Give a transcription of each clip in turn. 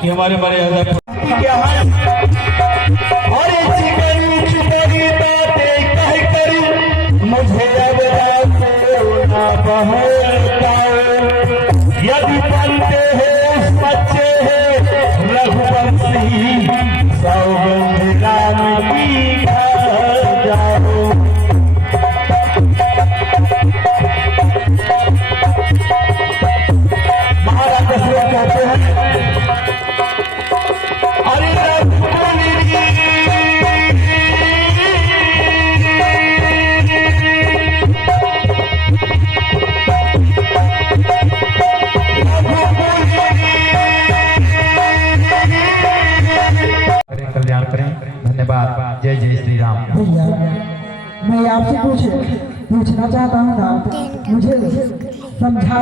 कि हमारे मर्यादा क्या है और मुझे अब ना बहकाओ यदि बनते हैं बच्चे हैं रघुवंशी सौगंध राम की घर जाओ। महाराज दशरथ कहते हैं अरे कल्याण करें। धन्यवाद। जय जय श्री राम। भैया मैं आपसे पूछना चाहता हूँ ना, मुझे समझा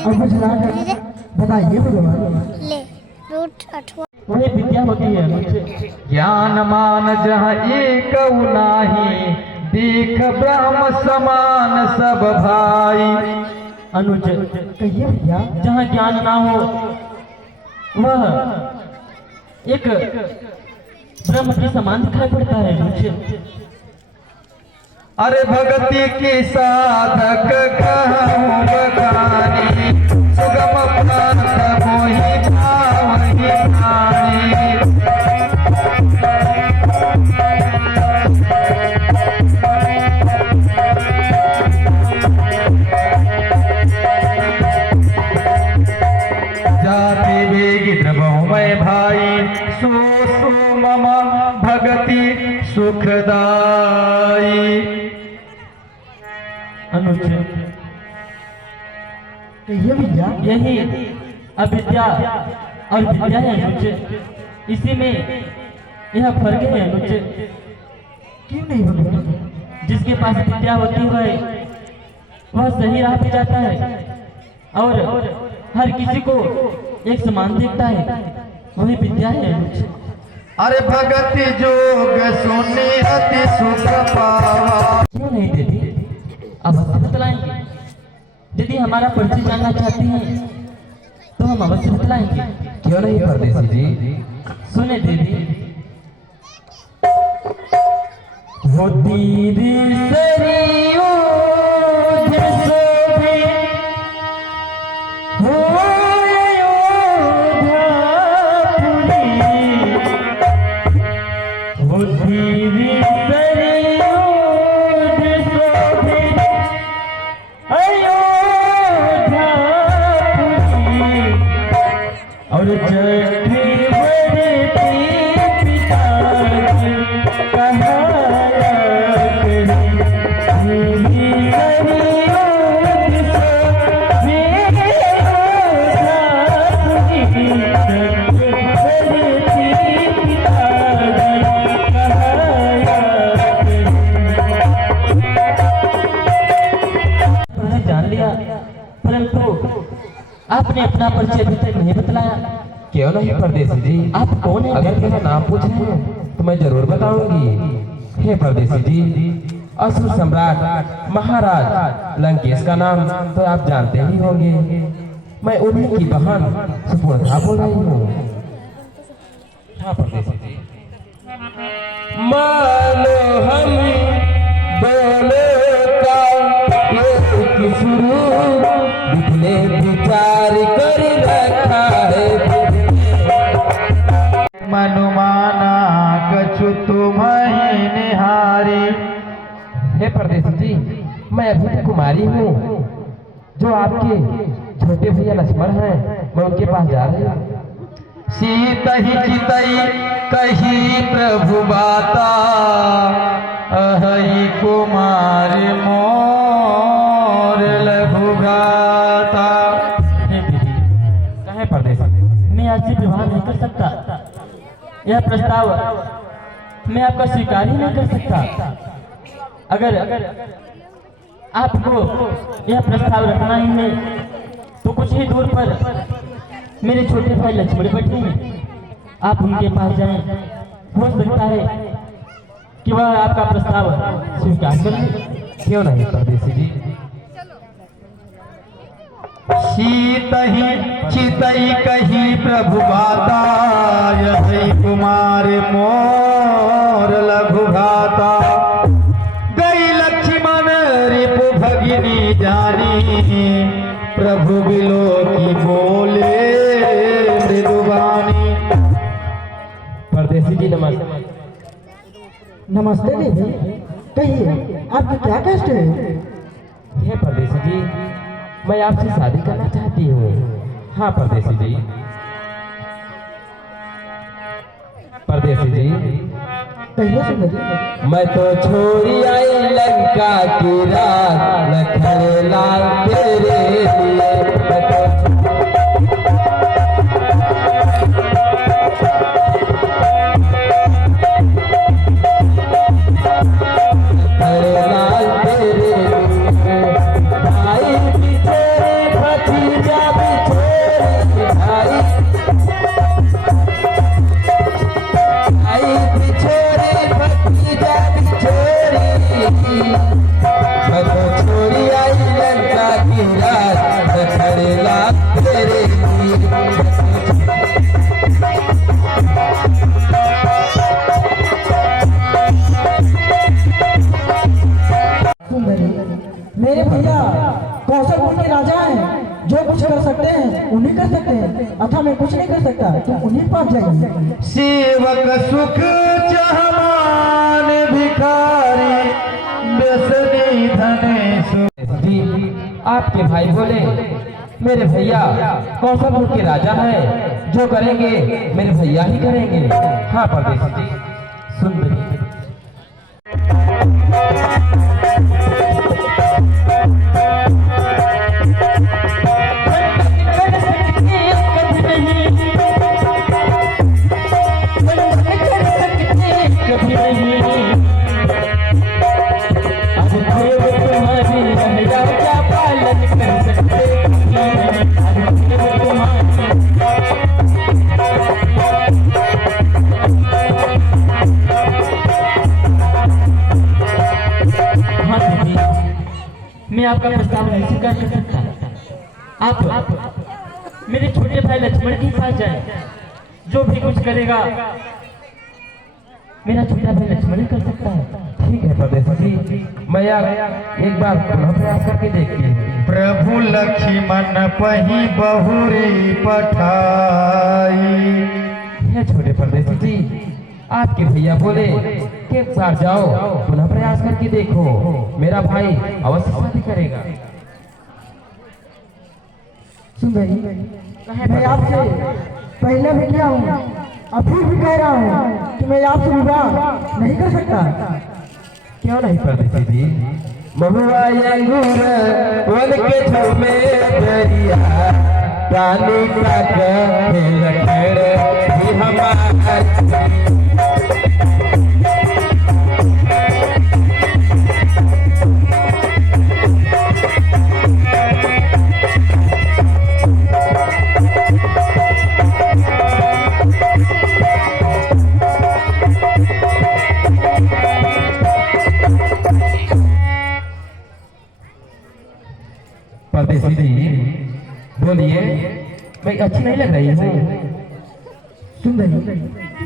और बुझला कर बताइए भगवान। वही विद्या होती है मुझे। ज्ञान मान जहाँ एक नाही देख ब्रह्म समान सब भाई। अनुज कहिए भैया। जहाँ ज्ञान ना हो वह एक ब्रह्म के समान दिखाई पड़ता है मुझे। अरे भक्ति के साधक कहूँ बखानी सुगम पंथ मोहि पावहि प्राणी। जाति वेग द्रवहु मैं भाई सो मम भगति सुखदाई। अनुज कहिए भैया। यही अविद्या और विद्या है अनुज, इसी में यह फर्क है अनुज। क्यों नहीं भगवान? जिसके पास विद्या होती है वह सही राह पे जाता है और हर किसी को एक समान देखता है, वही विद्या है अनुज। अरे भगति जोग सुने अति सुख पावा। क्यों नहीं देती? अब हम बतलाएंगे। यदि हमारा परिचय जानना चाहते हैं तो हम अवश्य बतलाएंगे। क्यों नहीं परदेसी जी? सुने देवी। होती रे सरियो जसोभी हो और जठी बरती पिता कहाया करी मेरी सरियो दिसो मेरे बरती पिता कहाया। जान लिया, परंतु आपने अपना परिचय अभी तक नहीं बतलाया। क्यों नहीं परदेसी जी? आप कौन है? अगर मेरा नाम पूछे तो मैं जरूर बताऊंगी। हे परदेसी जी, असुर सम्राट महाराज लंकेश का नाम तो आप जानते ही होंगे। मैं उन्हीं की बहन सुपर्णा बोल रही हूँ। हाँ परदेसी जी। मानो हम दोनों का एक शुरू बिगले विचार कर रखा है मनुमाना कछु तुम्हें निहारी। हे परदेसी जी, मैं अभी कुमारी हूँ। जो आपके छोटे भैया लक्ष्मण हैं मैं उनके पास जा रही हूँ। सीत ही चितई कही प्रभु बाता अहि कुमार मोर लघु गाता। कहे परदेसी मैं आज से विवाह नहीं कर सकता। यह प्रस्ताव मैं आपका स्वीकार ही नहीं कर सकता। अगर आपको यह प्रस्ताव रखना ही है तो कुछ ही दूर पर मेरे छोटे भाई लक्ष्मण बैठे हैं, आप उनके पास जाएं। हो सकता है कि वह आपका प्रस्ताव स्वीकार कर ले। क्यों नहीं परदेसी जी? शीतहि चितई कही प्रभु बाता यही कुमार मोर लघु भाता गई लक्ष्मण रिपु भगिनी जानी प्रभु बिलो की बोले मृदुबानी। परदेसी जी नमस्ते। नमस्ते देवी, कहिए आपकी क्या कष्ट है? हे परदेसी जी, मैं आपसे शादी करना चाहती हूँ। हाँ परदेसी जी। परदेसी जी, कहिए सुंदरी। मैं तो छोड़ी आई लंका की रात लखन लाल तेरे लिए। मैं तो लाल तेरे लिए। भाई बिछोड़े भतीजा बिछोड़े भाई बिछोड़े भतीजा बिछोड़े। मैं तो छोड़ी आई लंका की रात खड़े लाल तेरे लिए। सुंदरी, मेरे भैया कौशलपुर के राजा हैं, जो कुछ कर सकते हैं उन्हीं कर सकते हैं, अथा मैं कुछ नहीं कर सकता, तुम उन्हीं के पास जाइए। सेवक सुख चहमान भिखारी व्यसनी धने जी, आपके भाई बोले मेरे भैया कौशलपुर के राजा हैं, जो करेंगे मेरे भैया ही करेंगे। हाँ परदेसी जी, सुंदरी। कभी नहीं अब देव तुम्हारी महिला क्या पालन कर सकते हाँ दीदी, मैं आपका प्रस्ताव नहीं स्वीकार कर सकता। आप मेरे छोटे भाई लक्ष्मण के पास जाए, जो भी कुछ करेगा मेरा छोटा भाई लक्ष्मण कर सकता है। ठीक है परदेसी जी, मैं एक बार पुनः प्रयास करके देखती हूँ। प्रभु लक्ष्मण पही बहुरी पठाई। हे छोटे परदेसी जी, आपके भैया बोले कि एक बार जाओ पुनः प्रयास करके देखो, मेरा भाई अवश्य शादी करेगा। सुंदरी, मैं आपसे पहले भी किया हूँ, अभी भी कह रहा हूँ कि मैं आपसे विवाह नहीं कर सकता। क्यों नहीं परदेसी जी? महुआ अंगूर वन के झूमे दरिया पानी का खेल खेल भी हमारा। परदेसी जी बोलिए, मैं अच्छी नहीं लग रही हूँ। सुंदरी,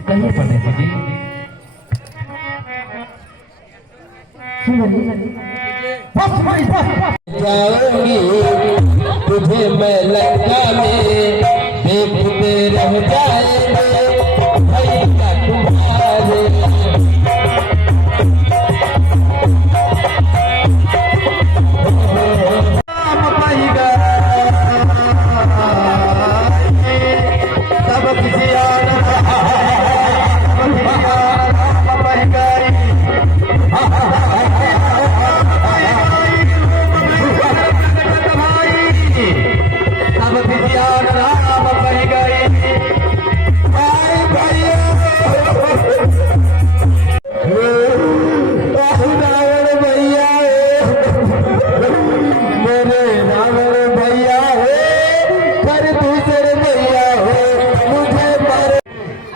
कहिए परदेसी जी। सुंदरी, बस सुंदरी, बस। जाऊंगी तुझे मैं लंका में देखते रह जाएंगे भैया तुम्हारे। सब किसी और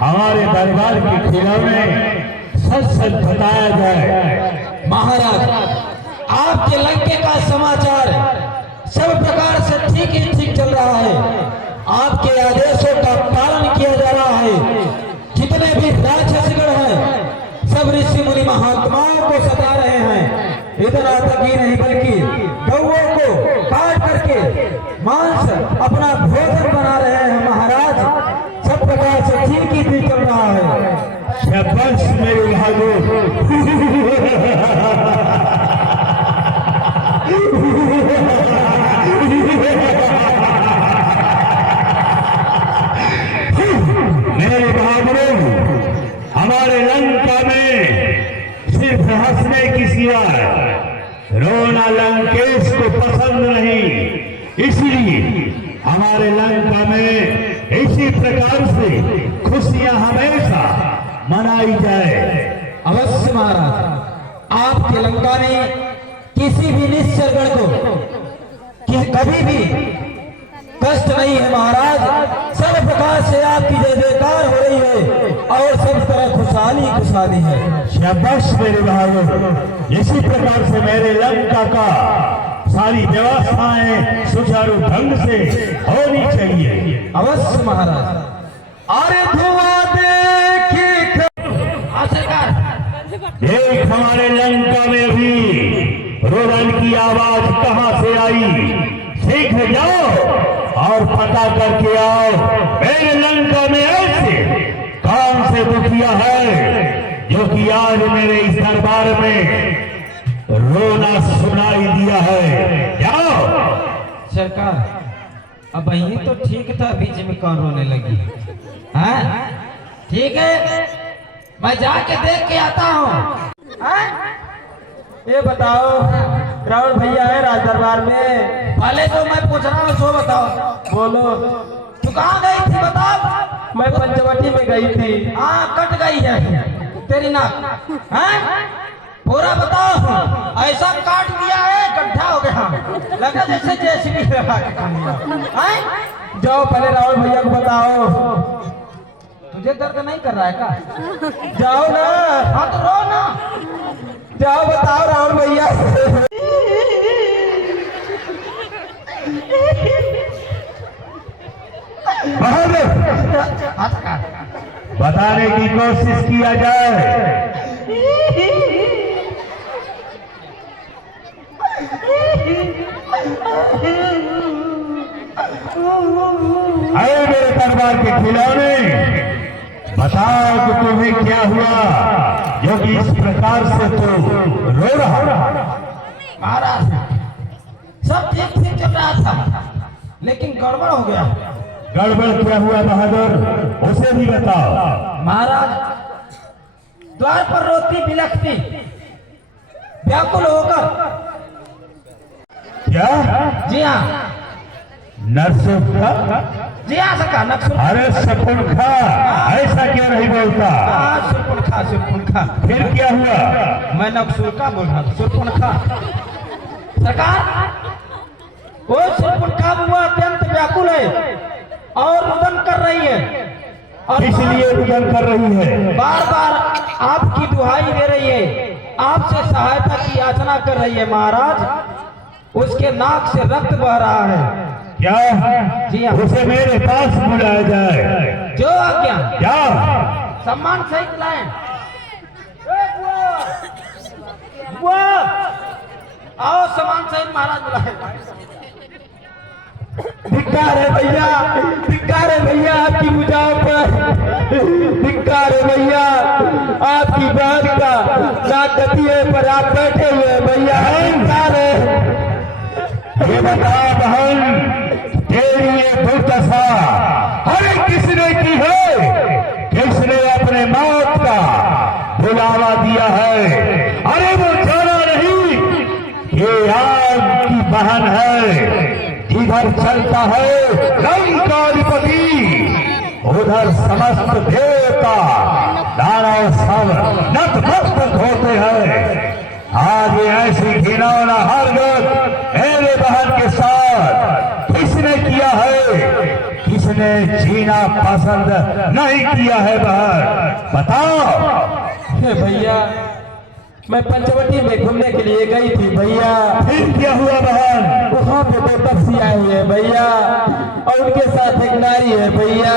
हमारे दरबार के खिलौने सच सच बताया जाए। महाराज, आपके लंके का समाचार सब प्रकार से ठीक ही ठीक चल रहा है। आपके आदेशों का पालन किया जा रहा है। जितने भी राक्षसगण हैं सब ऋषि मुनि महात्माओं को सता रहे हैं। इतना तक ही नहीं बल्कि गौओं को काट करके मांस अपना भोजन बना रहे हैं महाराज। सब प्रकार से ठीक ही ठीक चल रहा है। शाबाश मेरे भागो। मेरे भागो, हमारे लंका में सिर्फ हंसने की सिवाय रोना लंकेश को पसंद नहीं। इसलिए हमारे लंका में इसी प्रकार से खुशियां हमेशा मनाई जाए। अवश्य महाराज, आपके लंका में किसी भी निश्चरगण को कभी भी कष्ट नहीं है महाराज। सब प्रकार से आपकी जय जयकार हो रही है और सब तरह खुशहाली खुशहाली है। शाबाश मेरे भाइयों, इसी प्रकार से मेरे लंका का सारी व्यवस्थाएं सुचारू ढंग से होनी चाहिए। अवश्य महाराज। अरे धुआं देखी देख हमारे लंका में अभी रोदन की आवाज कहां से आई, शीघ्र जाओ और पता करके आओ मेरे लंका में ऐसे कौन से दुखिया है जो कि आज मेरे इस दरबार में रोना सुनाई दिया है। जाओ। सरकार, अब ये तो ठीक था, बीच में कौन रोने लगी? हाँ ठीक है, मैं जाके देख के आता हूँ। ये बताओ, रावण भैया है राज दरबार में? पहले तो मैं पूछ रहा हूँ, सो बताओ। बोलो। तू कहाँ गई थी बताओ? मैं पंचवटी में गई थी। हाँ कट गई है तेरी नाक। हाँ पूरा बताओ। ऐसा काट दिया है गड्ढा हो गया, लगा जैसे जेसीबी लगा के काम किया। हाँ? जाओ पहले रावण भैया को बताओ। तुझे दर्द नहीं कर रहा है का? जाओ ना। हाँ तो रो ना। जाओ बताओ रावण भैया। हाथ काट। बताने की कोशिश किया जाए। अरे मेरे दरबार के खिलौने, बताओ कि तुम्हें क्या हुआ जो कि इस प्रकार से तो रो रहा। महाराज सब ठीक ठीक चल रहा था, लेकिन गड़बड़ हो गया। गड़बड़ क्या हुआ बहादुर, उसे भी बताओ। महाराज द्वार पर रोती बिलखती व्याकुल होकर। क्या? जी हाँ। नरसुखा? जी हाँ सका नक्सुल। अरे सपुनखा, ऐसा क्यों नहीं बोलता? सुरपुनखा सुरपुनखा। फिर क्या हुआ? मैं नक्सुलका बोल रहा था, सुरपुनखा। सरकार वो सुरपुनखा बुआ अत्यंत व्याकुल है और रुदन कर रही है। और इसलिए रुदन कर रही है। बार बार आपकी दुहाई दे रही है, आपसे सहायता की याचना कर रही है महाराज। उसके नाक से रक्त बह रहा है। क्या? जी हाँ। उसे मेरे पास बुलाया जाए। जो आज्ञा। क्या? सम्मान सहित लाएं। बुआ आओ, सम्मान सहित महाराज बुलाए। धिक्कार है भैया, धिक्कार है भैया आपकी भुजाओं पर। धिक्कार है भैया आपकी बहन का नागती है पर आप बैठे हुए हैं भैया। धिक्कार है। ये बता बहन, तेरी ये दुर्दशा अरे किसने की है? किसने अपने मौत का बुलावा दिया है? अरे वो जाना नहीं, ये आपकी बहन है। इधर चलता है लंकाधिपति, उधर समस्त देवता दानव सब नतमस्तक होते हैं। आज ऐसी घिनौना हरकत मेरे बहन के साथ किसने किया है? किसने जीना पसंद नहीं किया है बहन? बताओ। हे भैया मैं पंचवटी में घूमने के लिए गई थी भैया। फिर क्या हुआ बहन? वहाँ पे दो तपसी आए हुए हैं भैया, और उनके साथ एक नारी है भैया।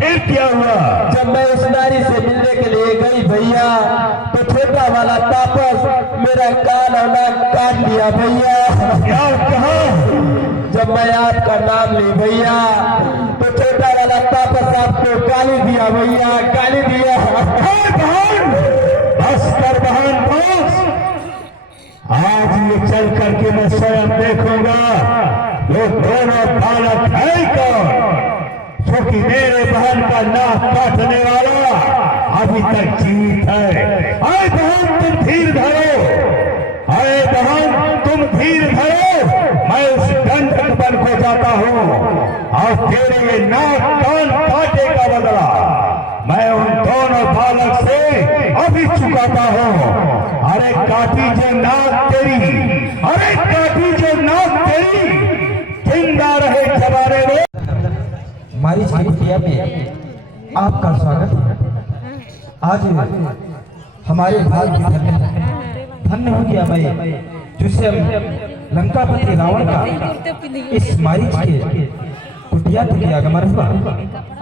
फिर क्या हुआ? जब मैं उस नारी से मिलने के लिए गई भैया, तो छोटा वाला तापस मेरा कान और नाक काट दिया भैया। क्या कहा? जब मैं आपका नाम ली भैया, तो छोटा वाला तापस आपको गाली दिया भैया, गाली दिया। बस कर बहन बस। आज ये चल करके मैं स्वयं देखूंगा वो दोनों बालक है कौन, जो कि मेरे बहन का नाक काटने वाला अभी तक जीवित है। अरे बहन तुम धीर धरो, अरे बहन तुम धीर धरो। मैं उस गंधक बन को जाता हूँ और तेरे ये नाक कान काटे का बदला मैं उन दोनों बालक से अभी चुकाता हूँ। अरे काटी जो नाक तेरी, अरे काटी जो नाक तेरी, जिंदा रहे जवाने में। मारी की कुटिया में आपका स्वागत है। आज हमारे भाग्य धन्य हो गया मैं, जिससे हम लंकापति रावण का इस मारीच के कुटिया के आगमन हुआ।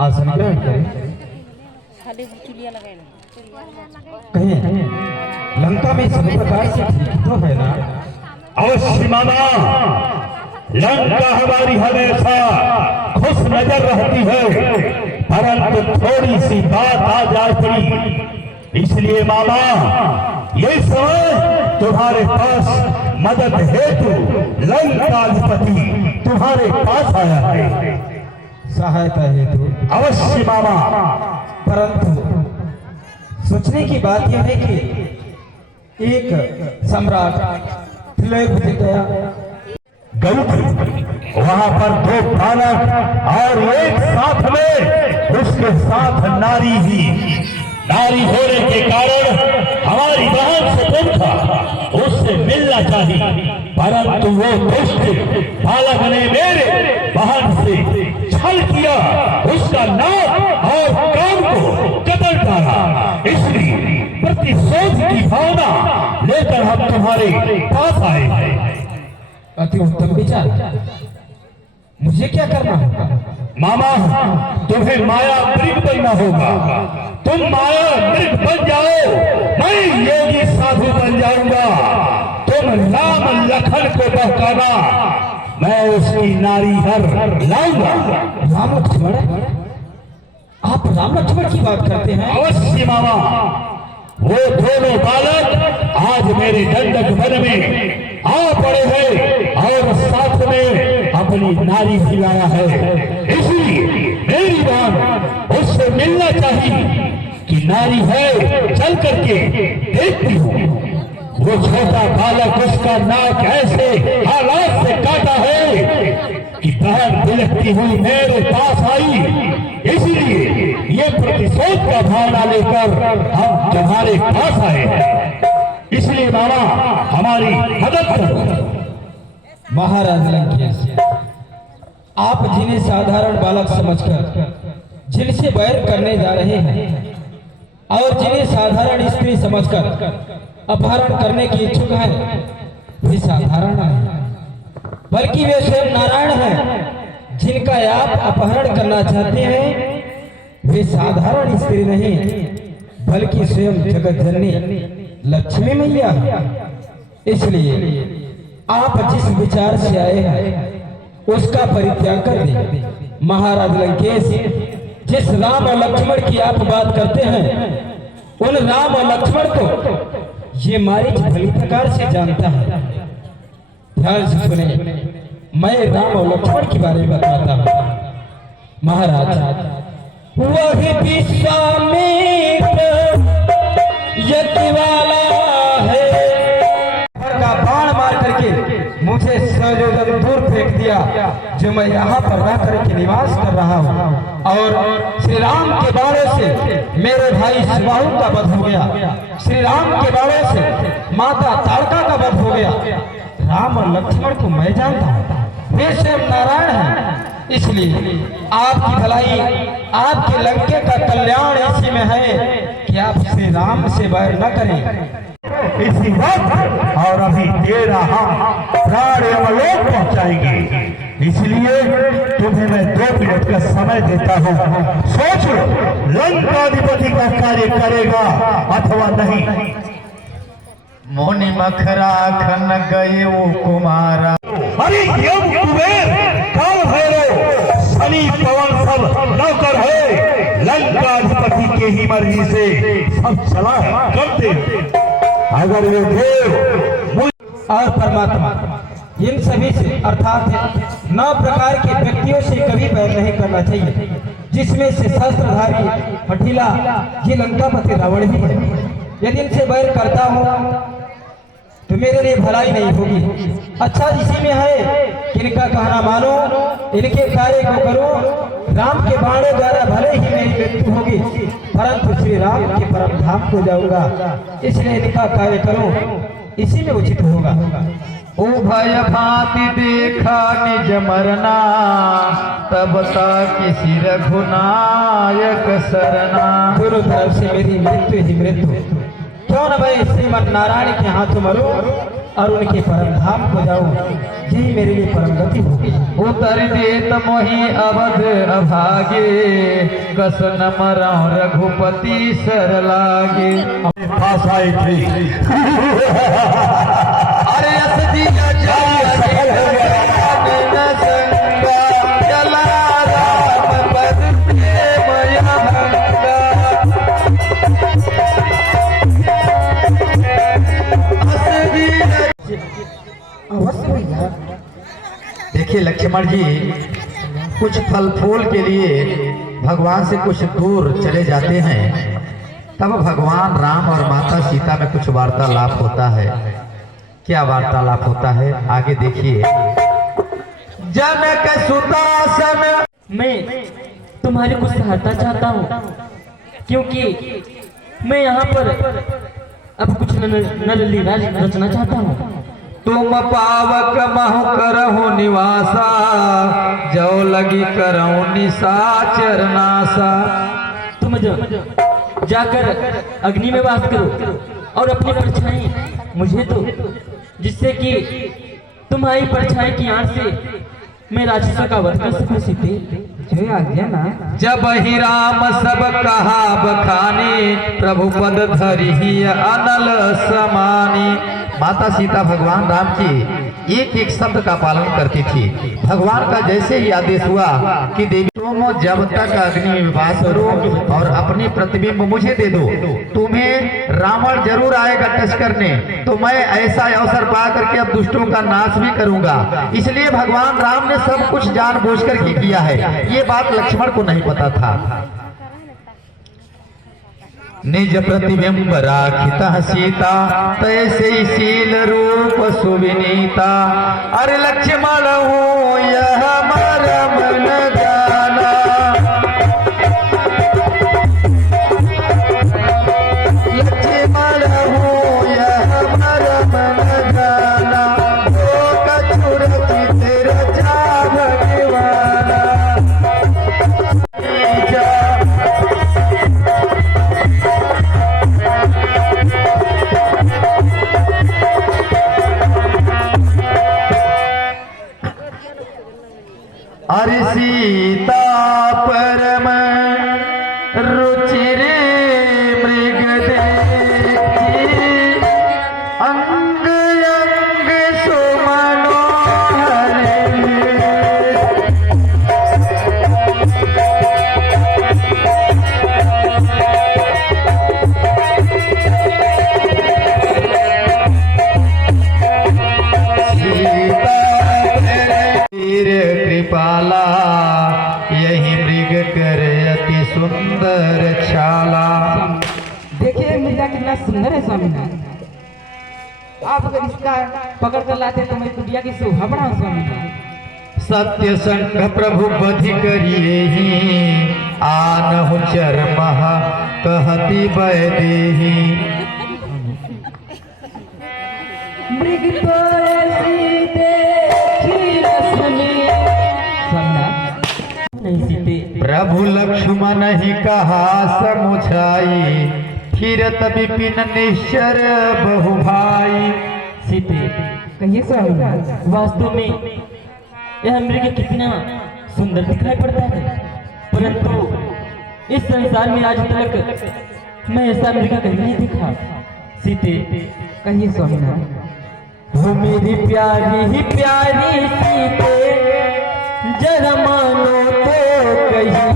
आसन ग्रहण करें। कहें लंका में सभी प्रकार से ठीक तो है ना? अवश्य मामा, लंका हमारी हमेशा खुश नजर रहती है, परंतु थोड़ी सी बात आ जाए पड़ी, इसलिए मामा ये समय तुम्हारे पास मदद हेतु लंकाधिपति तुम्हारे पास आया है। सहायता हेतु? अवश्य मामा। परंतु सोचने की बात यह है कि एक सम्राट गया, गई थी वहां पर दो बालक और एक साथ में उसके साथ नारी ही। नारी होने के कारण हमारी बहन से पूछा उससे मिलना चाहिए, परंतु वो दुष्ट बालक ने मेरे बहन से छल किया, उसका नाक और कान को कतर डाला। इसलिए प्रतिशोध की भावना लेकर हम तुम्हारे पास आए हैं। अति उत्तम विचार। मुझे क्या करना होगा? मामा तुम्हें माया मृग बनना होगा। तुम माया मृग बन जाओ, मैं योगी साधु बन जाऊंगा। तुम राम लखन को बहकाना, मैं उसकी नारी हर लाऊंगा। राम लक्ष्मण? आप राम लक्ष्मण की बात करते हैं? अवश्य मामा, वो दोनों बालक आज मेरे दंडक वन में आ पड़े हैं और साथ में अपनी नारी खिलाया है। इसलिए मेरी बहन उससे मिलना चाहिए कि नारी है, चल करके देखती हूँ। वो छोटा बालक उसका नाक ऐसे हालात से काटा है कि बहन बिलखती हुई मेरे पास आई। इसलिए ये प्रतिशोध का भावना लेकर हम तुम्हारे पास आए हैं। इसलिए मामा हमारी मदद करो। महाराज लंकेश, आप जिन्हें साधारण बालक समझकर जिनसे बैर करने जा रहे हैं और जिन्हें साधारण स्त्री समझकर अपहरण करने की इच्छुक हैं, वे साधारण नहीं, बल्कि वे स्वयं नारायण हैं। जिनका आप अपहरण करना चाहते हैं वे साधारण स्त्री नहीं, बल्कि स्वयं जगत जननी लक्ष्मी मैया। इसलिए आप जिस विचार से आए हैं उसका परित्याग कर दें। महाराज लंकेश, जिस राम और लक्ष्मण की आप बात करते हैं, उन राम और लक्ष्मण को ये मारीच भली प्रकार से जानता है। ध्यान से सुने, मैं राम और लक्ष्मण के बारे में बताता हूँ। महाराज, वही विश्वामित्र यज्ञ वाला है, का बाण मार करके मुझे सजोदन दूर फेंक दिया, जो मैं यहाँ पर रह करके निवास कर रहा हूँ। और श्री राम के बाणे से मेरे भाई सुबाहु का वध हो गया, श्री राम के बाणे से माता ताड़का का वध हो गया। राम और लक्ष्मण को मैं जानता हूँ, वे स्वयं नारायण हैं। इसलिए आपकी भलाई, आपके लंके का कल्याण इसी में है कि आप श्री राम से बैर न करें। इसी वक्त और अभी तेरा हम प्राण यमलोक पहुंचाएंगे। इसलिए तुम्हें मैं 2 मिनट का समय देता हूं, सोच लो लंकाधिपति का कार्य करेगा अथवा नहीं। मोनि मखरा खन गए कुमारा। अरे यम कुबेर काल भैरव शनि पवन सब नौकर है, लंकाधिपति के ही मर्जी से सब चला करते। अगर वे देव और परमात्मा इन सभी से अर्थात 9 प्रकार के व्यक्तियों से कभी बैर नहीं करना चाहिए, जिसमें से शस्त्रधारी हठीला ये लंकापति रावण भी है। यदि इनसे बैर करता हूँ तो मेरे लिए भलाई नहीं होगी। अच्छा इसी में है कि इनका कहना मानो, इनके कार्य को करो। राम के बाणों द्वारा भले ही मेरी मृत्यु होगी, परंतु श्री राम के परम धाम को जाऊंगा, इसलिए इनका कार्य करो, इसी में उचित होगा। उभय भांति देखा निज मरना, तब किसी रघुनायक सरना। दोनों तरफ से मेरी मृत्यु ही मृत्यु, क्यों न मैं श्रीमद नारायण के हाथों मरूं और उनके परम धाम को जाऊं, यही मेरे लिए परम गति होगी। उतर देत मोहि अवध अभागे, कस न मरौ रघुपति सर लागे। पास आए थे। अरे अस दिया जाय सफल हो गया। चला राम पद प्रेम यहंगा। अवश्य भैया। देखिए लक्ष्मण जी कुछ फल फूल के लिए भगवान से कुछ दूर चले जाते हैं, तब भगवान राम और माता सीता में कुछ वार्तालाप होता है। क्या वार्तालाप होता है आगे देखिए। जनक सुतासन मैं तुम्हारी कुछ सहायता चाहता हूँ, क्योंकि मैं यहाँ पर अब कुछ नललीला रचना चाहता हूँ। तुम पावक महु करहु निवासा, जो लगी करहु निशाचर नासा। तुम जाकर अग्नि में वास करो और अपनी परछाई मुझे दो, जिससे कि तुम्हारी परछाई की आंच से मैं राक्षसों का वध कर सकूं। सीते जो आज्ञा ना। जब ही राम सब कहा बखानी, प्रभु पद धरि अनल समानी। माता सीता भगवान राम की एक एक शब्द का पालन करती थी। भगवान का जैसे ही आदेश हुआ कि देवी तुम जब तक अग्नि में वास करो और अपनी प्रतिबिंब मुझे दे दो, तुम्हें रावण जरूर आएगा टच करने, तो मैं ऐसा अवसर पा करके अब दुष्टों का नाश भी करूंगा। इसलिए भगवान राम ने सब कुछ जानबूझकर के किया है। ये बात लक्ष्मण को नहीं पता था। निज प्रतिबिंब राखिता सीता, तैसे शील रूप सुविनीता। अरे लक्ष्मण हूँ यह मरम न जाना, लक्ष्मण हूँ यह मरम न जाना। वो कछुर की तेरा जा भगवाना। अरे सीता परम रुचिर मृग देखी, अंग अंग सुमनोहर। कृपाला यही मृग कर अति सुंदर छाला। देखिए मिर्जा कितना सुंदर है स्वामी। आप अगर इसका पकड़ कर लाते तो मेरी कुटिया की शोभा बढ़ा स्वामी। सत्य संग प्रभु बधि करिए ही, आनहु चरमह कहती बैदेही। मृग तो ऐसी देखी न सुनी। नहीं सीते, प्रभु लक्ष्मण ही कहा समुझाई, फिरत विपिन निश्चर बहु भाई। सीते, कहिए स्वामीनाथ। वास्तव में यह मृग कितना सुंदर दिखाई पड़ता है, परंतु इस संसार में आज तक मैं ऐसा मृग कहीं नहीं देखा। सीते, कहिए स्वामीनाथ। वो मेरी प्यारी ही प्यारी सीते, जरा मानो तो कहीं,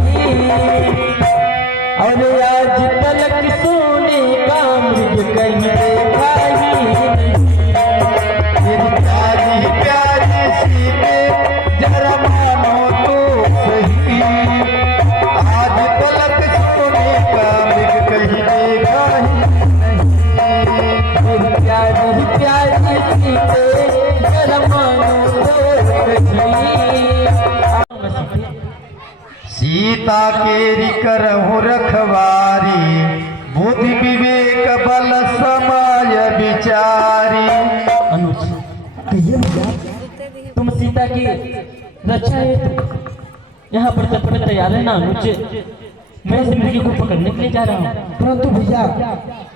और आज तलक सोने का मृग कहीं देखा ही नहीं। मेरी प्यारी प्यारी सीते जरा मानो तो सही, आज तलक सोने का मृग कहीं देखा ही नहीं। मेरी प्यारी प्यारी सीते, जरा मानो तो कहीं। सीता केरी करहु रखवारी, बुद्धि विवेक बल समाय विचारी। अनुज, कहिए भैया, तुम सीता की रक्षा हेतु यहाँ पर तत्पर तैयार है ना अनुज? मैं इस मृग को पकड़ने के लिए जा रहा हूँ। परंतु भैया,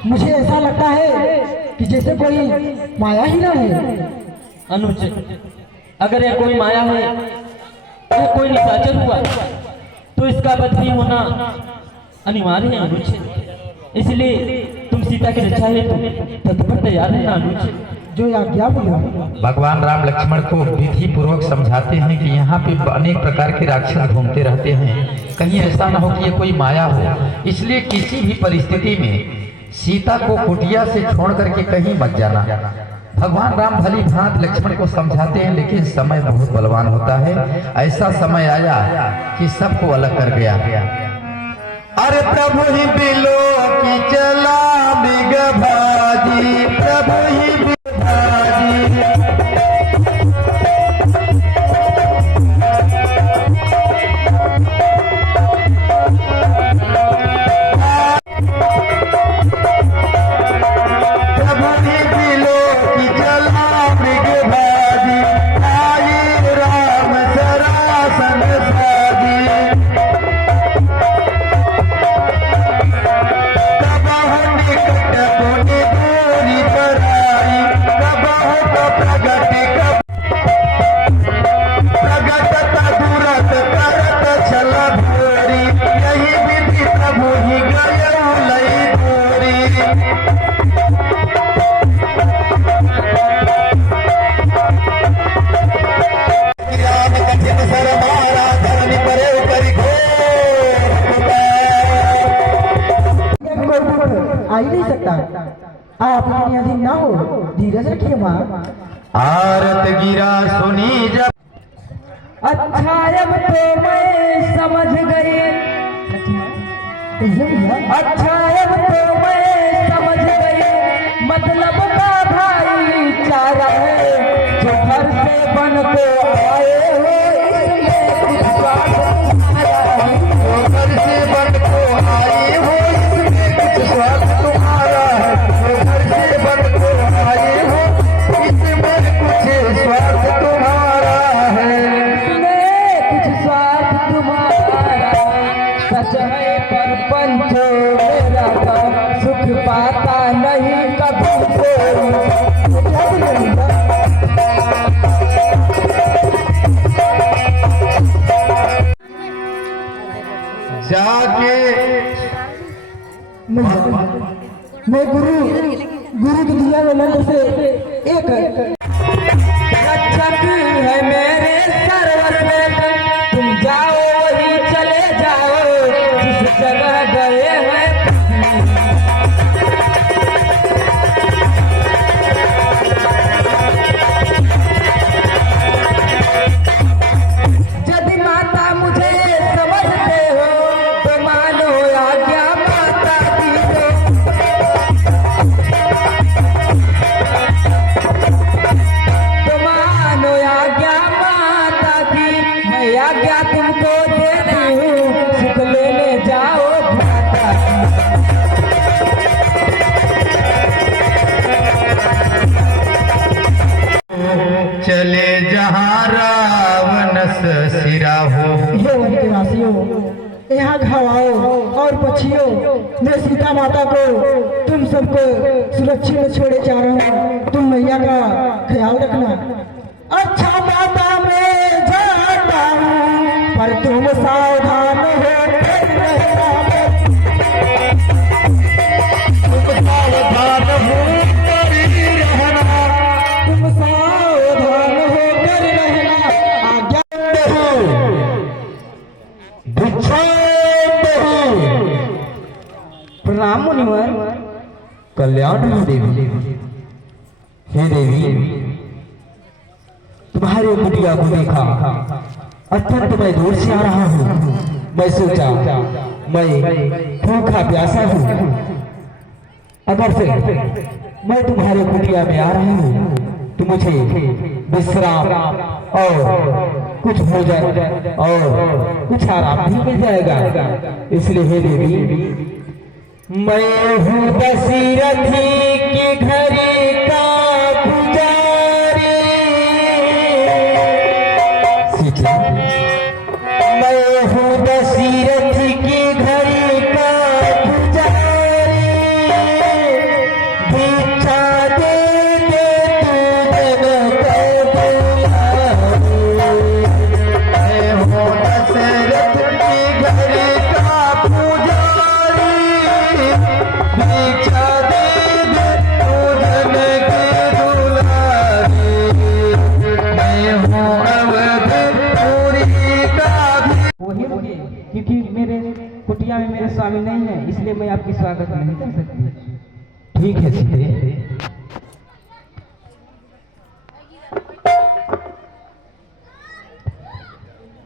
मुझे ऐसा लगता है कि जैसे कोई माया ही ना है। अनुज, अगर यह कोई माया है, यह कोई निशाचर हुआ, तो इसका वध भी होना अनिवार्य है अनुज। इसलिए तुम सीता की रक्षा हेतु तत्पर तैयार है ना अनुज? जो आज्ञा भैया। भगवान राम लक्ष्मण को विधि पूर्वक समझाते हैं कि यहाँ पे अनेक प्रकार के राक्षस घूमते रहते हैं, कहीं ऐसा न हो कि ये कोई माया हो। इसलिए किसी भी परिस्थिति में सीता को कुटिया से छोड़ करके कहीं मत जाना। भगवान राम भली भांत लक्ष्मण को समझाते हैं, लेकिन समय बहुत बलवान होता है। ऐसा समय आया कि सबको अलग कर गया। अरे प्रभु ही बिलो की चला बिग भाजी, प्रभु ही बिग भाजी। प्रभु ही बिलो की चला बिग भाजी, आई राम सरासन साजी। आ ही नहीं सकता। आप इतनी अधीन ना हो, धीरज रखिए माँ। आरत गिरा सुनी जब, अच्छा अब तो मैं समझ गई, कहिए भैया। अच्छा अब तो मैं समझ गई, मतलब का भाईचारा है, जो घर से बन को आए हो इसमें कुछ स्वार्थ तुम्हारा है। जो घर से बन को आए हो इसमें कुछ स्वार्थ तुम्हारा है। जो घर से बन को आए हो इसमें कुछ स्वार्थ तुम्हारा है। इसमें कुछ स्वार्थ तुम्हारा, सच है पर पंचो मेरा था, सुख पाता नहीं कभी कोई। क्या बोल रहे हैं भैया? जाके मैं गुरु के दिया हुए मंत्र से एक रक्षक है मेरे सर्वस्व, तुम जाओ वही चले जाओ जिस जगह गए हैं। यदि माता मुझे समझते हो तो मानो आज्ञा माता की हो। तो मानो आज्ञा माता की, मैं आज्ञा तुमको देती हूँ, सुख लेने जाओ माता की। चले जहाँ रावण सिरा हो। हे वन के वासियों, यहाँ घाव आओ और पक्षियों, मैं सीता माता को तुम सबको सुरक्षित में छोड़े जा रहा हूँ। तुम मैया का ख्याल रखना। अच्छा माता मैं जाता हूँ, पर तुम सावधान हो कर रहना। तुम सावधान हो कर रहना। तुम सावधान हो कर रहना। आज्ञा दो, भिक्षा दो। प्रणाम मुनिवर। कल्याण हो देवी। हे देवी, तुम्हारे कुटिया को देखा, अत्यंत मैं दूर से आ रहा हूँ। मैं सोचा मैं भूखा प्यासा हूँ, अगर से मैं तुम्हारे कुटिया में आ रहा हूँ तो मुझे विश्राम और कुछ भोजन और कुछ आराम भी मिल जाएगा। इसलिए हे देवी, मैं हूँ दशरथी के घर का पुजारी। सीता, मैं हूँ दशरथी के घर का पुजारी। भिक्षा दे दे तू जन को दुलारी। मैं हूँ दशरथ के घर का पुजारी। भिक्षा दे दे तू जन के दुलारी। मैं हूँ अवधपुरी का भी। वही रुके, क्योंकि मेरे कुटिया में मेरे स्वामी नहीं है, इसलिए मैं आपकी स्वागत नहीं कर सकती। ठीक है सीते,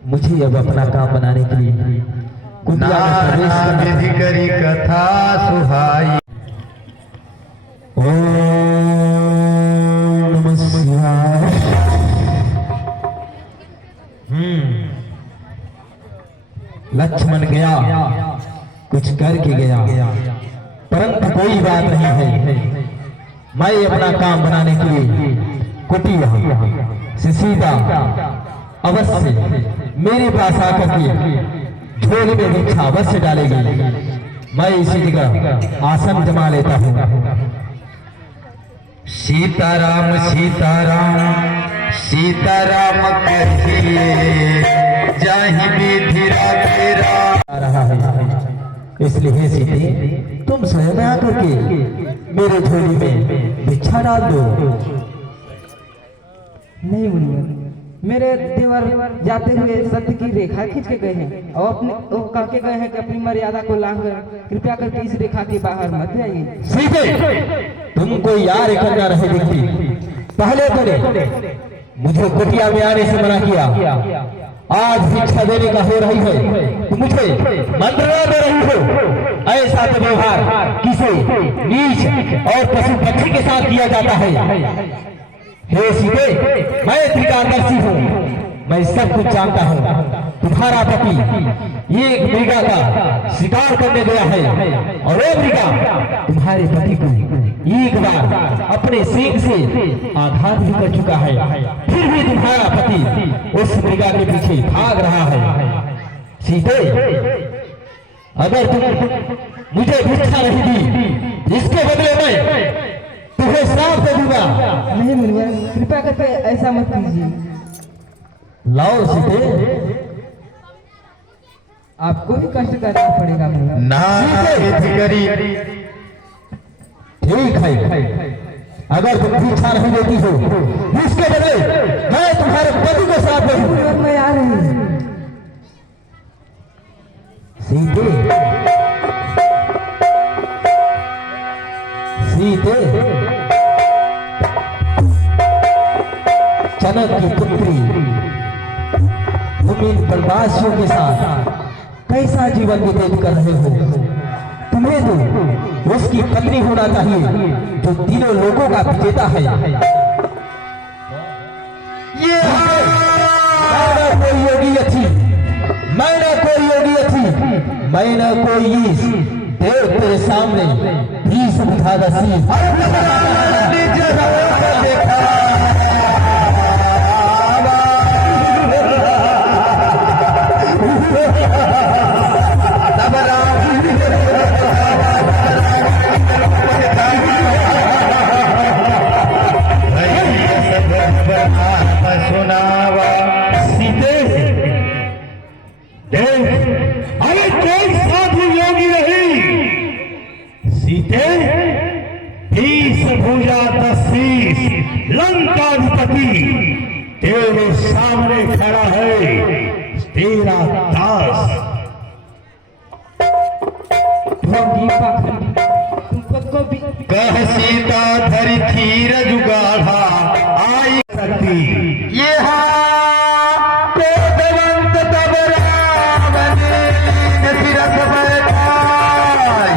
मुझे अब अपना काम बनाने के लिए कुटिया में प्रवेश करना है। विधि करी कथा सुहाई। ओम नमः शिवाय। लक्ष्मण गया, कुछ करके गया, परंतु कोई बात नहीं है। मैं अपना काम बनाने के लिए कुटिया से सीधा अवश्य मेरे पास आकर के झोले में भिक्षा अवश्य डालेगी। मैं इसी जगह आसन जमा लेता हूँ। सीताराम सीताराम सीताराम कहिए, जाहि विधि तेरा। आ रहा है, इसलिए सीते तुम स्वयं आकर के मेरे झोली में भिक्षा डाल दो। नहीं मुनिवर, मेरे देवर जाते हुए सत्य की रेखा खींच के गए हैं और अपने वो कह के गए हैं कि अपनी मर्यादा को लांघ कर कृपया करके इस रेखा के बाहर मत जाइए। सीते, तुमको यार करना रहे दिखती, पहले करे मुझे कुटिया में आने से मना किया, आज भिक्षा देने का हो रही है तो मुझे मंत्रणा दे रही हो। ऐसा तो व्यवहार किसी नीच और पशु पक्षी के साथ किया जाता है। हे सीते, मैं त्रिकालदर्शी हूँ, मैं सब कुछ जानता हूँ। तुम्हारा पति एक मृगा का शिकार करने गया है और वो मृगा तुम्हारे पति को एक बार अपने सींग से आघात भी कर चुका है, फिर भी तुम्हारा पति उस मृगा के पीछे भाग रहा है। सीते, अगर तुम मुझे भिक्षा नहीं दी, इसके बदले में तुम्हें श्राप दे दूंगा। नहीं मुनिवर, कृपया करके ऐसा मत कीजिए। लाओ सीते, आपको भी कष्ट करना पड़ेगा मुनिवर। नाना विधि करी। ठीक है, अगर तुम भिक्षा नहीं देती हो, इसके बदले मैं तुम्हारे पति को श्राप दे दूंगा। मुनिवर, मैं आ रही हूँ। सीते, सीते, जनक की पुत्री तुम इन प्रवासियों के साथ कैसा जीवन व्यतीत कर रहे हो? तुम्हें तो उसकी पत्नी होना चाहिए जो तीनों लोगों का विजेता है। ये मैं न कोई योगी थी, मैं न कोई योगी थी, मैं न कोई देव तेरे सामने भीष बुझा दसी। तब राम सीते 20 भुजा 10 शीश लंकाधिपति तेरे सामने खड़ा है तेरा दास। कह सीता धरि धीर जुगाढ़ा आई शक्ति ये कोदवंत तब रावण सिरथ बैठाय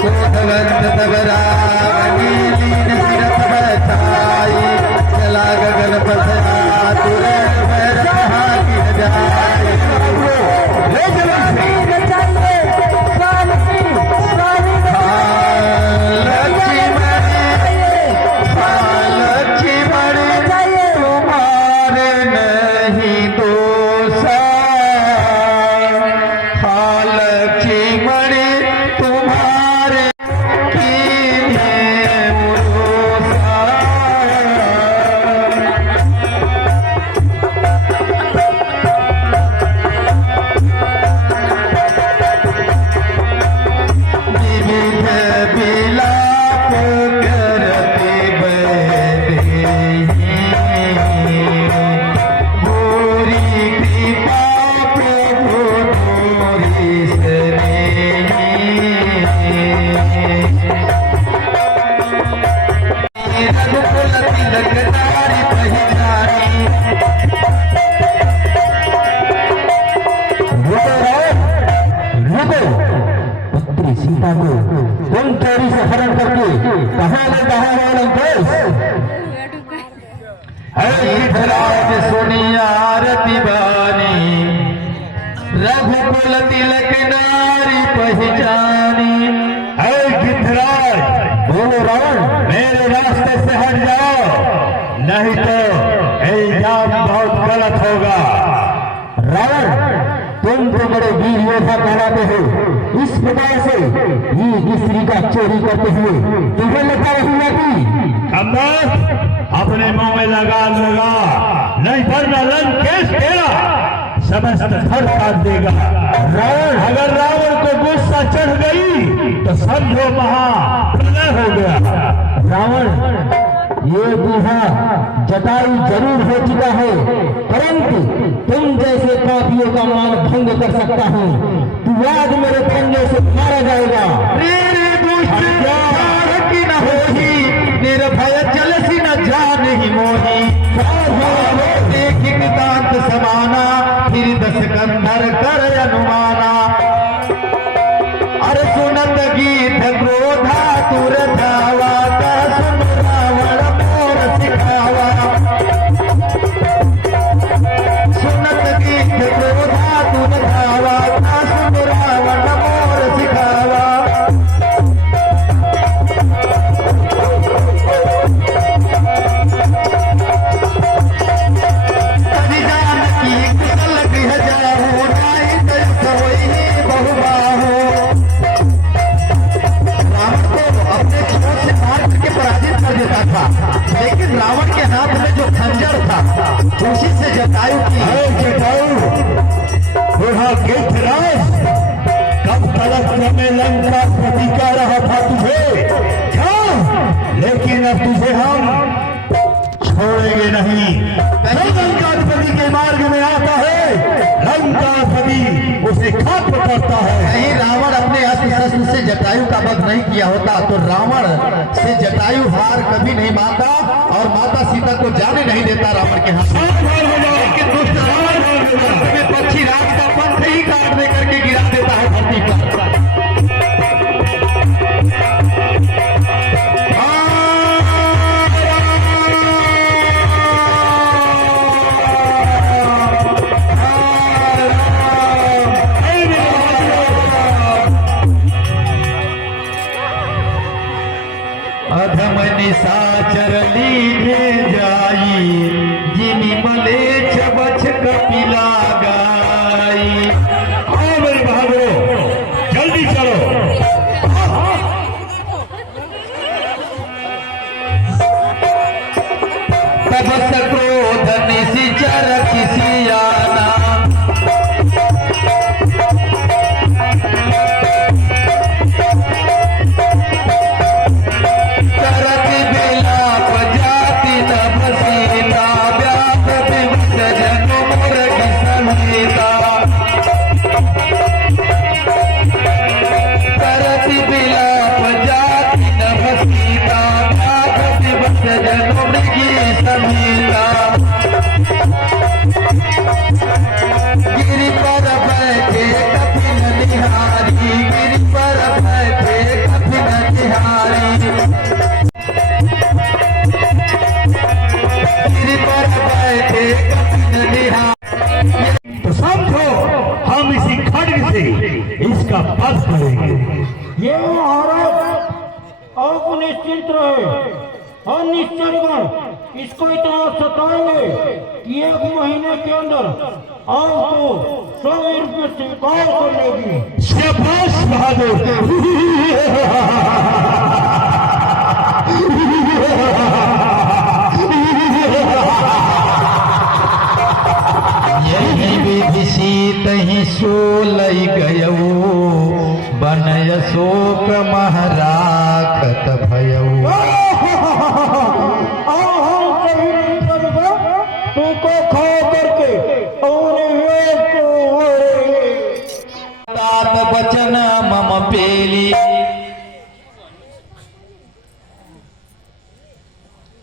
कोदवंत तब रावण सिरथ बैठाय चला गगन पथरा तुरंत भैर कहाँ गिर जाए। सीता को तुम चोरी से हरण करके कहाँ ले कहाँ लंकेश। राज सुनी आरती बानी रघुकुल तिलक नारी पहचानी। गिद्धराज बोलो रावण मेरे रास्ते से हट जाओ नहीं तो इल्जाम बहुत गलत होगा। रावण तुम तो बड़े वीर योद्धा कहलाते हो, इस प्रकार से ये स्त्री का चोरी करते हुए तुम्हें लगता रही कि अपने मुंह में लगा नहीं वरना लंकेश तेरा समस्त धड़ काट देगा। रावण अगर रावण को गुस्सा चढ़ गई तो समझो महाप्रलय हो गया। रावण ये बूढ़ा जटायु जरूर हो चुका है, परंतु तुम जैसे पापियों का मान भंग कर सकता हूँ। तू आज मेरे फंदे से मारा जाएगा। न होही निर्भय जलसी न जान ही मोही एक नितांत समाना फिर 10 कंधर कर अनुमाना। अरे सुनत गीत क्रोधा तुर धावा का सुन रावण मोर सिखावा। सुनत गीत क्रोधा तुर धावा का सुन रावण मोर सिखावा। लेकिन रावण के हाथ में जो खंजर था उसी से जटायु की बूढ़ा गिद्धराज कब तलक में लंका पति कह रहा था तुझे क्या, लेकिन अब तुझे हम छोड़ेंगे नहीं। लंकाधिपति के मार्ग में आता है लंकाधिपति उसे खाप करता है। कहीं रावण अपने अस्त्र शस्त्र से जटायु का वध नहीं किया होता तो रावण से जटायु हार कभी नहीं मानता और माता सीता को जाने नहीं देता रावण के हाथ। लेकिन दुष्ट रावण में पक्षी राज का पंख ही काट दे करके गिरा देता है धरती पर। अधम निशाचर लीधे जाई जिनी मले छबछ कपिला गाई। आओ मेरे बहादुरो जल्दी चलो। तब क्रोध निशिचर किसी आना सब करेंगे। ये महाराज आप निश्चिंत रहे और निश्चरगण इसको इतना सताएंगे कि 1 महीने के अंदर आपको 100 रुपये स्वीकार कर लेगी। शाबाश बहादुर। यही विधि सीत ही सोलई गयऊ बनय शोक महराखत भयऊ। हम कहीं नहीं करेगा तुमको खा करके और तात बचन मम पेली।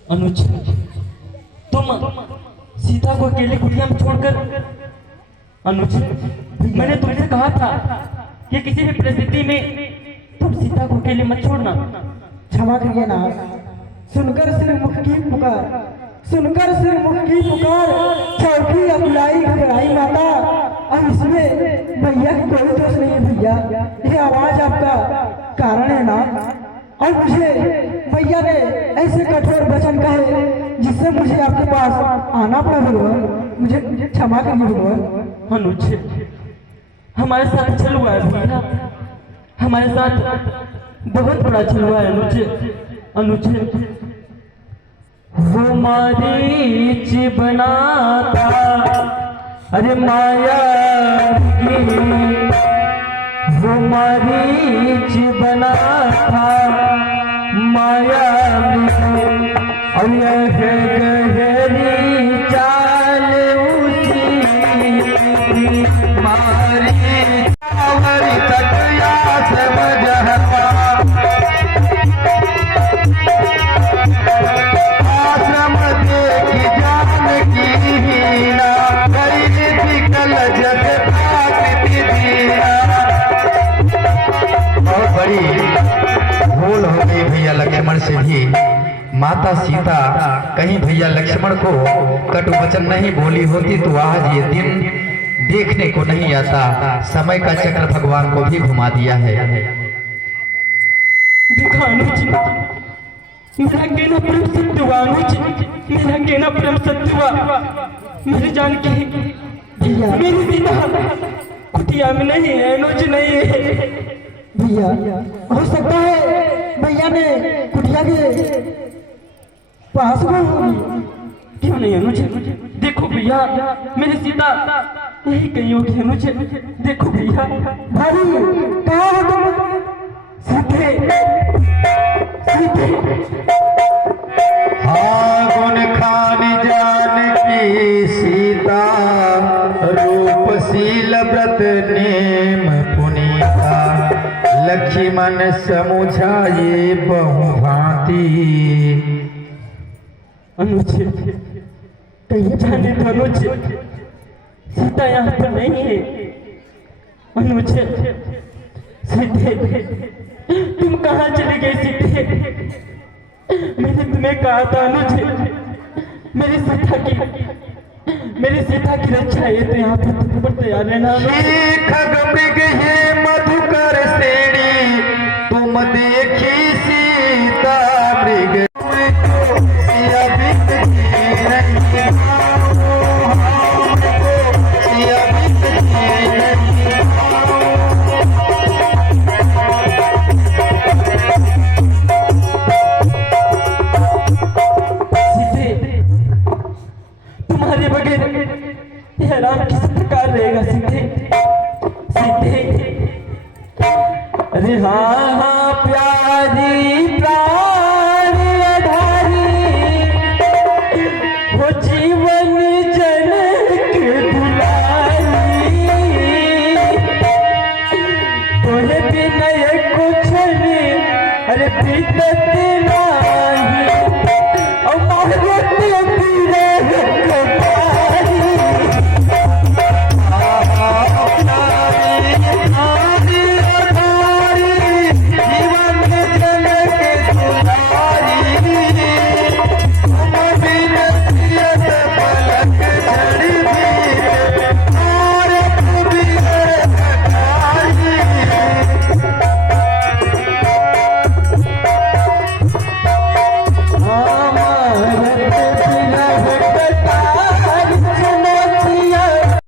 अनुज, तुम सीता को अकेले कुटिया में छोड़कर, अनुज मैंने तुमसे कहा था कि किसी भी परिस्थिति में तुम सीता को अकेले मत छोड़ना। क्षमा करिए ना, सुनकर सिर मुख की पुकार, सुनकर सिर मुख की पुकार, चौकी अकुलाई घबराई माता। अब इसमें भैया की कोई दोष नहीं है भैया, ये आवाज आपका कारण है ना। और मुझे भैया ने ऐसे कठोर वचन कहे जिससे मुझे आपके पास आना पड़ा भगवान, मुझे क्षमा करिए भगवान। अनुज, हमारे साथ छल हुआ है भैया, हमारे साथ बहुत बड़ा छल हुआ है अनुज। अनुज, वो मारीच बनाता अरे माया की, वो मारीच बना था माया में, और यह गहरी चाल उसी मारी चावरी तकिया से वजहता आश्रम देखी जान की हीना, कैली विकल जस प्राकृति दीना। बहुत बड़ी भूल हो गई भैया लक्ष्मण से भी। माता सीता कहीं भैया लक्ष्मण को कटु वचन नहीं बोली होती तो आज ये दिन देखने को नहीं आता। समय का चक्र भगवान को भी घुमा दिया है। देखा अनुज, मेरा कहना परम सत्य हुआ अनुज, मेरा कहना परम सत्य हुआ। मेरी जान की मेरी सीता कुटिया में नहीं है अनुज, नहीं है भैया। हो सकता है भैया ने कुटिया के पास में होगी। क्यों नहीं अनुज, देखो भैया मेरी सीता यही कहीं होगी अनुज, देखो भैया। भाभी कहाँ हो तुम? सीधे सीधे हाँ गुण खान जान की सीता, रूपशील व्रत नेम पुनीता, लक्ष्मण समुझाए बहु भांति। अनुज, कहीं जाने तो अनुज सीता यहाँ पर नहीं है। अनुज सीधे तुम कहाँ चले गए सीधे? मैंने तुम्हें कहा था अनुज, मेरी सीता की रक्षा ये तो यहाँ पर तैयार रहना। मृग हे मधुकर श्रेणी, तुम देखी सीता मृग तुम्हारे बगैर यह राम किस प्रकार रहेगा सीधे? सीधे अरे हाँ हाँ प्यारी प्राण आधारी, वो जीवन जनक दुलारी, तोहे बिना कुछ नहीं अरे बीतत ना